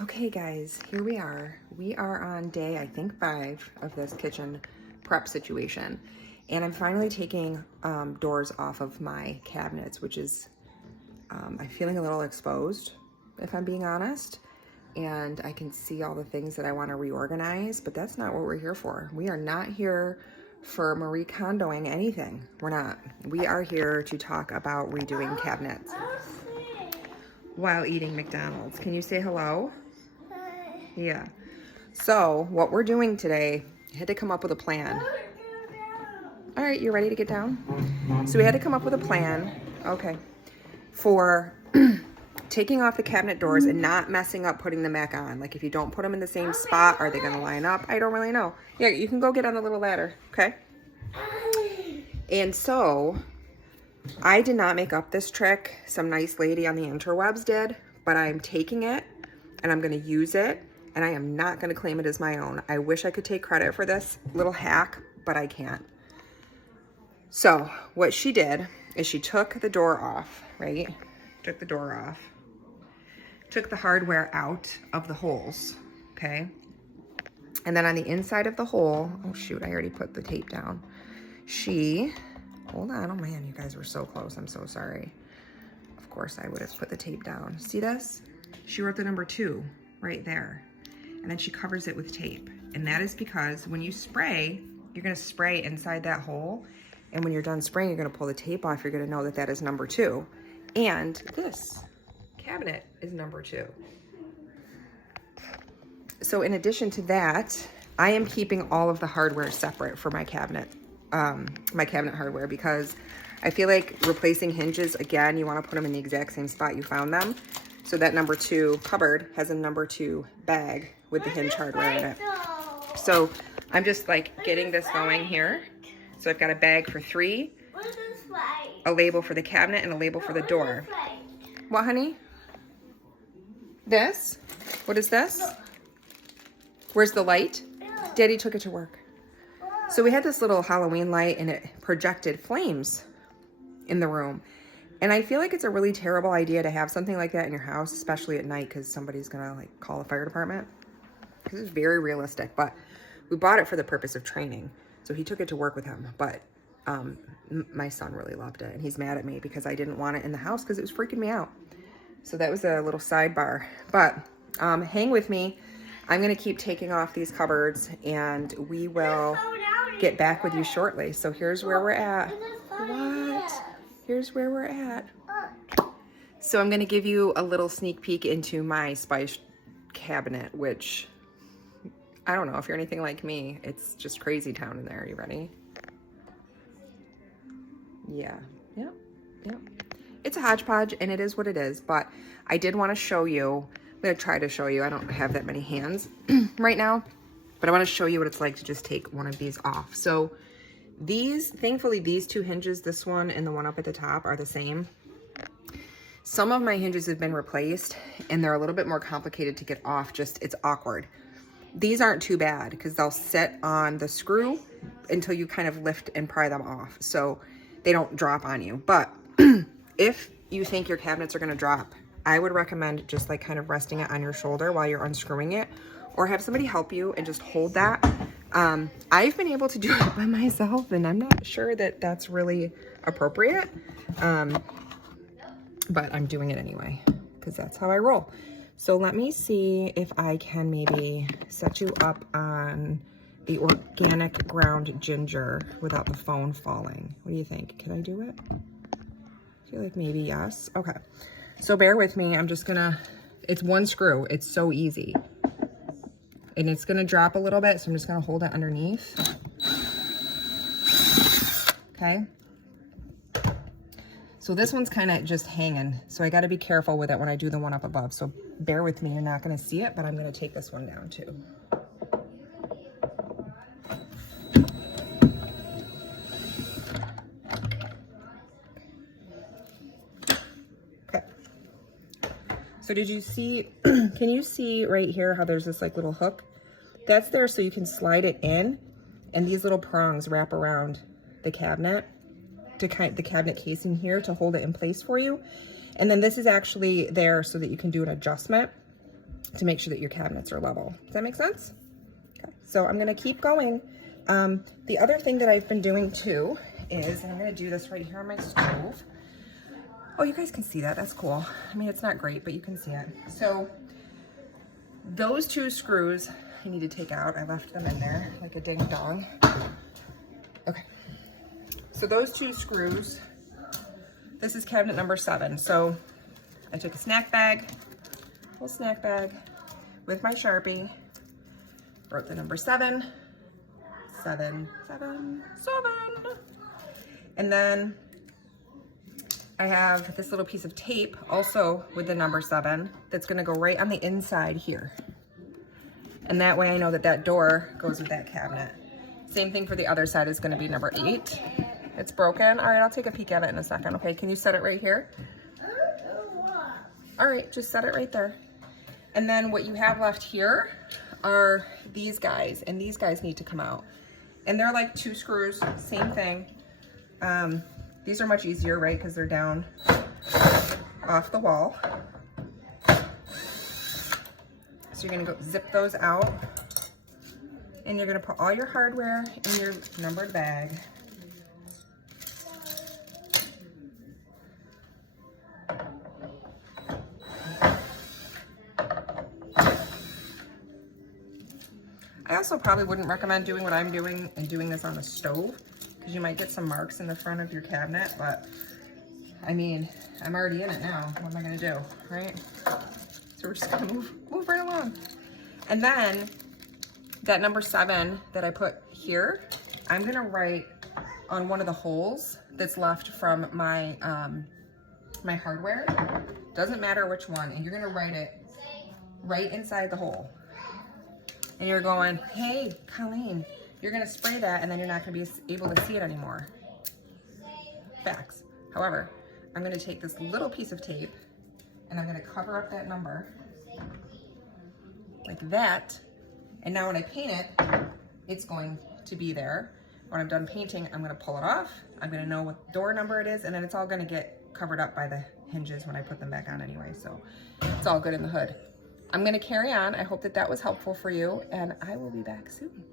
Okay guys, here we are. We are on day, I think 5 of this kitchen prep situation. And I'm finally taking doors off of my cabinets, which is, I'm feeling a little exposed, if I'm being honest. And I can see all the things that I want to reorganize, but that's not what we're here for. We are not here for Marie Kondoing anything. We're not. We are here to talk about redoing cabinets while eating McDonald's. Can you say hello? Yeah. So what we're doing today, I had to come up with a plan. All right, you ready to get down? So we had to come up with a plan, okay, for taking off the cabinet doors and not messing up putting them back on. Like if you don't put them in the same spot, are they gonna line up? I don't really know. Yeah, you can go get on the little ladder, okay? And so I did not make up this trick. Some nice lady on the interwebs did, but I'm taking it and I'm gonna use it. And I am not going to claim it as my own. I wish I could take credit for this little hack, but I can't. So what she did is she took the door off, right? Took the door off. Took the hardware out of the holes, okay? And then on the inside of the hole, oh shoot, I already put the tape down. Hold on, oh man, you guys were so close. I'm so sorry. Of course I would have put the tape down. See this? She wrote the number 2 right there. And then she covers it with tape. And that is because when you spray, you're gonna spray inside that hole. And when you're done spraying, you're gonna pull the tape off. You're gonna know that that is number 2. And this cabinet is number 2. So in addition to that, I am keeping all of the hardware separate for my cabinet hardware, because I feel like replacing hinges, again, you wanna put them in the exact same spot you found them. So that number 2 cupboard has a number 2 bag with the hinge hardware in it. So I'm just like getting this going here. So I've got a bag for 3, a label for the cabinet, and a label for the door. What, honey? This? What is this? Where's the light? Daddy took it to work. So we had this little Halloween light and it projected flames in the room. And I feel like it's a really terrible idea to have something like that in your house, especially at night, because somebody's gonna like call the fire department. Because it's very realistic, but we bought it for the purpose of training. So he took it to work with him, but my son really loved it. And he's mad at me because I didn't want it in the house because it was freaking me out. So that was a little sidebar, but hang with me. I'm gonna keep taking off these cupboards and we will get back with you shortly. So here's where we're at. What? Here's where we're at. So I'm gonna give you a little sneak peek into my spice cabinet, which I don't know if you're anything like me, it's just crazy town in there. Are you ready? Yeah, yep. It's a hodgepodge and it is what it is, but I did want to show you. I'm gonna try to show you. I don't have that many hands right now, but I want to show you what it's like to just take one of these off. So thankfully these 2 hinges, this one and the one up at the top, are the same. Some of my hinges have been replaced and they're a little bit more complicated to get off, it's awkward. These aren't too bad because they'll sit on the screw until you kind of lift and pry them off, so they don't drop on you. But if you think your cabinets are gonna drop, I would recommend just like kind of resting it on your shoulder while you're unscrewing it, or have somebody help you and just hold that. I've been able to do it by myself and I'm not sure that that's really appropriate, but I'm doing it anyway because that's how I roll. So let me see if I can maybe set you up on the organic ground ginger without the phone falling. What do you think? Can I do it? I feel like maybe yes. Okay. So bear with me. I'm just gonna, it's one screw. It's so easy. And it's gonna drop a little bit, so I'm just gonna hold it underneath. Okay. So this one's kind of just hanging, so I got to be careful with it when I do the one up above. So bear with me, you're not going to see it, but I'm going to take this one down too. Okay. So did you see, can you see right here how there's this like little hook? That's there so you can slide it in, and these little prongs wrap around the cabinet. The cabinet casing here to hold it in place for you. And then this is actually there so that you can do an adjustment to make sure that your cabinets are level. Does that make sense? Okay. So I'm gonna keep going. The other thing that I've been doing too is, and I'm gonna do this right here on my stove. Oh, you guys can see that, that's cool. I mean, it's not great, but you can see it. So those 2 screws I need to take out. I left them in there like a ding dong. Okay, so those 2 screws, this is cabinet number 7. So I took a snack bag, little snack bag with my Sharpie, wrote the number 7, 7, 7, 7. And then I have this little piece of tape also with the number 7 that's gonna go right on the inside here. And that way I know that that door goes with that cabinet. Same thing for the other side is gonna be number 8. It's broken. All right, I'll take a peek at it in a second. Okay, can you set it right here? All right, just set it right there. And then what you have left here are these guys, and these guys need to come out. And they're like 2 screws, same thing. These are much easier, right? Because they're down off the wall. So you're gonna go zip those out, and you're gonna put all your hardware in your numbered bag. I also probably wouldn't recommend doing what I'm doing and doing this on the stove, because you might get some marks in the front of your cabinet, but I mean, I'm already in it now. What am I gonna do, right? So we're just gonna move right along. And then that number 7 that I put here, I'm gonna write on one of the holes that's left from my, my hardware. Doesn't matter which one, and you're gonna write it right inside the hole. And you're going, hey, Colleen, you're gonna spray that and then you're not gonna be able to see it anymore. Facts. However, I'm gonna take this little piece of tape and I'm gonna cover up that number like that. And now when I paint it, it's going to be there. When I'm done painting, I'm gonna pull it off. I'm gonna know what door number it is, and then it's all gonna get covered up by the hinges when I put them back on anyway. So it's all good in the hood. I'm gonna carry on. I hope that that was helpful for you, and I will be back soon.